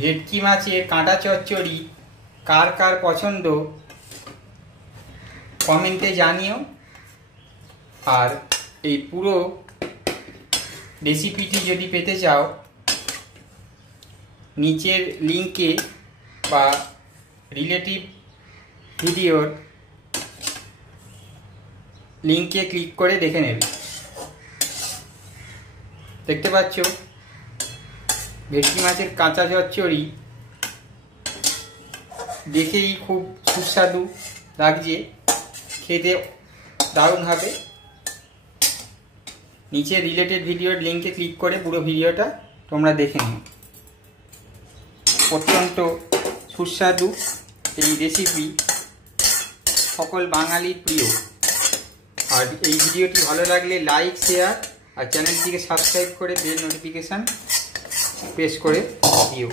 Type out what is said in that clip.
ভেটকি মাছের কাঁটা চচ্চড়ি কার কার পছন্দ কমেন্টে জানিও। আর এই পুরো রেসিপিটি যদি পেতে চাও নিচের লিঙ্কে বা রিলেটিভ ভিডিওর লিঙ্কে ক্লিক করে দেখে নেবে। দেখতে পাচ্ছ ভেটকি মাছের কাঁচা চচ্চড়ি দেখেই খুব সুস্বাদু লাগছে, খেতে দারুণ হবে। নিচে রিলেটেড ভিডিওর লিঙ্কে ক্লিক করে পুরো ভিডিওটা তোমরা দেখে নিও। অত্যন্ত সুস্বাদু এই রেসিপি সকল বাঙালির প্রিয়। আর এই ভিডিওটি ভালো লাগলে লাইক, শেয়ার আর চ্যানেলটিকে সাবস্ক্রাইব করে বেল নোটিফিকেশান প্রেস করে দিও।